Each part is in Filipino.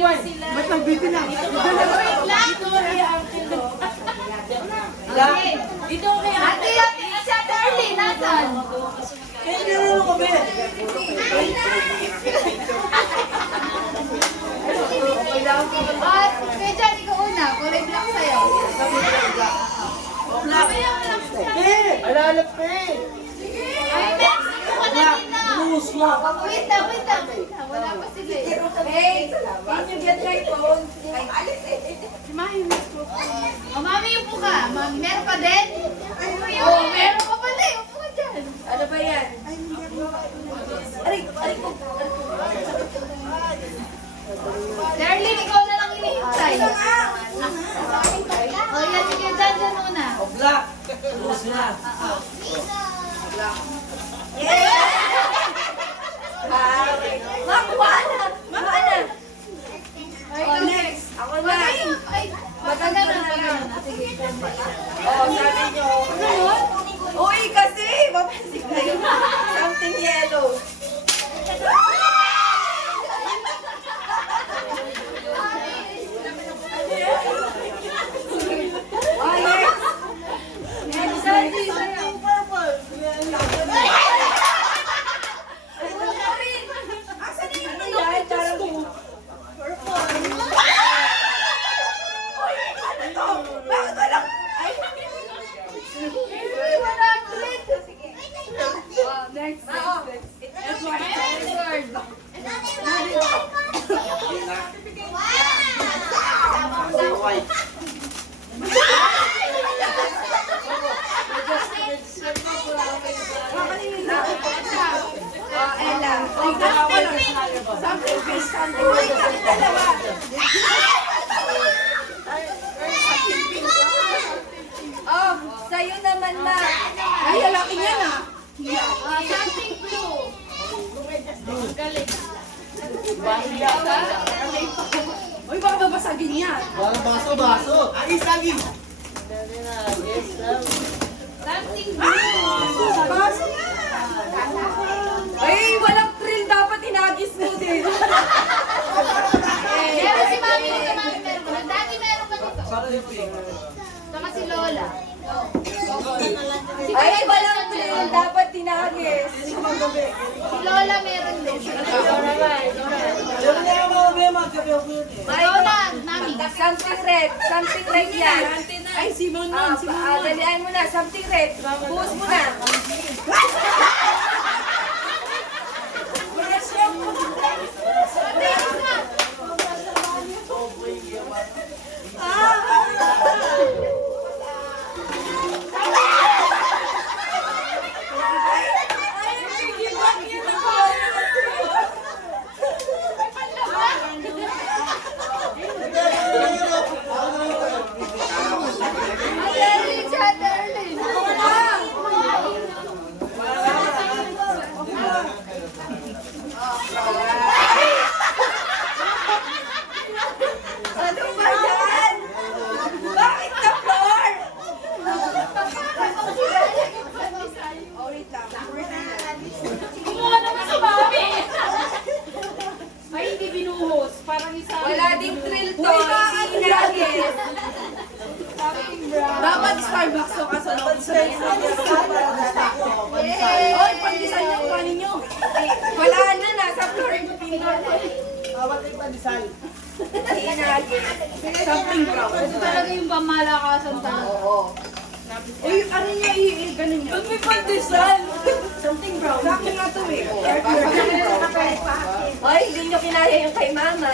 wine. Ba't nag-beauty na? Wait lang. Dito kay Uncle. Dito kay Ate. Si Ate Arlene, nasan? Kaya gano'n ako, be. Kaya dyan, ikaw una. Kulay black sa'yo. Be! Alalap, be! Ay, Max, ikaw ka na din na. Lose mo. Wait lang. Wala pa sila eh. Hey, can you get my phone? Si Mami, miss ko. O, Mami, upo ka. Mami, meron pa din? Oo, meron pa pala eh. Upo ka dyan. Ano ba yan? Aray ko. Darling, ikaw na lang hinihintay. O, yan, sige, dyan muna. O, black. Lose na. Makuha na. Oh, next. Ako na. Ay, matagal na. Sige. Sabi nyo. Uy, kasi. Mapansin kayo. Something yellow. Oh, sa'yo naman na. Ay, lalaki niya na. Something blue. Galing. Uy, baka babasagin niya. Walang baso. Ay, sagi. Something blue. Baso na. Ay, walang thrill. Dapat inagis mo din. Meron si Mami nito, Mami meron pa. Dati meron pa dito. Saka si Lola. Ay, walang thrill. Dapat inagis. Si Lola meron din. Pero na yung mga be, magkabi ako yun eh. Lola, Mami. Something red. Something red yan. Ay, Simon Dalian mo na. Something red. Buhos mo na. Ano ba yan? Bakit na floor? Kumuha naman si Mami. Ay, hindi binuhos. Parang isa. Wala ding thrill to. Hindi inagis. Dapat Starbucks to kaso naman sa Oy, pag-design yung kanin nyo. Wala na, nasa floor yung pinor. Awat yung pandesal. Inagis. Something brown. Ito talaga yung pamalakasan talaga. Oo. Uy, ano niya ganun niya? Ba't may pandesal? Something brown. Sa akin nga to eh. Oy, hindi nyo kinaya yung kay mama.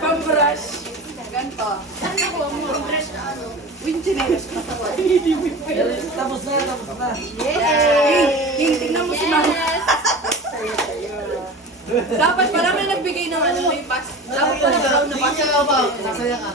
Pambrush. Ganto. Winchineros pa to. Tapos na. Hey, tingnan mo si mama. Dapat pala may nagbigay ng ano, may pass. Dapat pala brown na pass. Nasaya ka.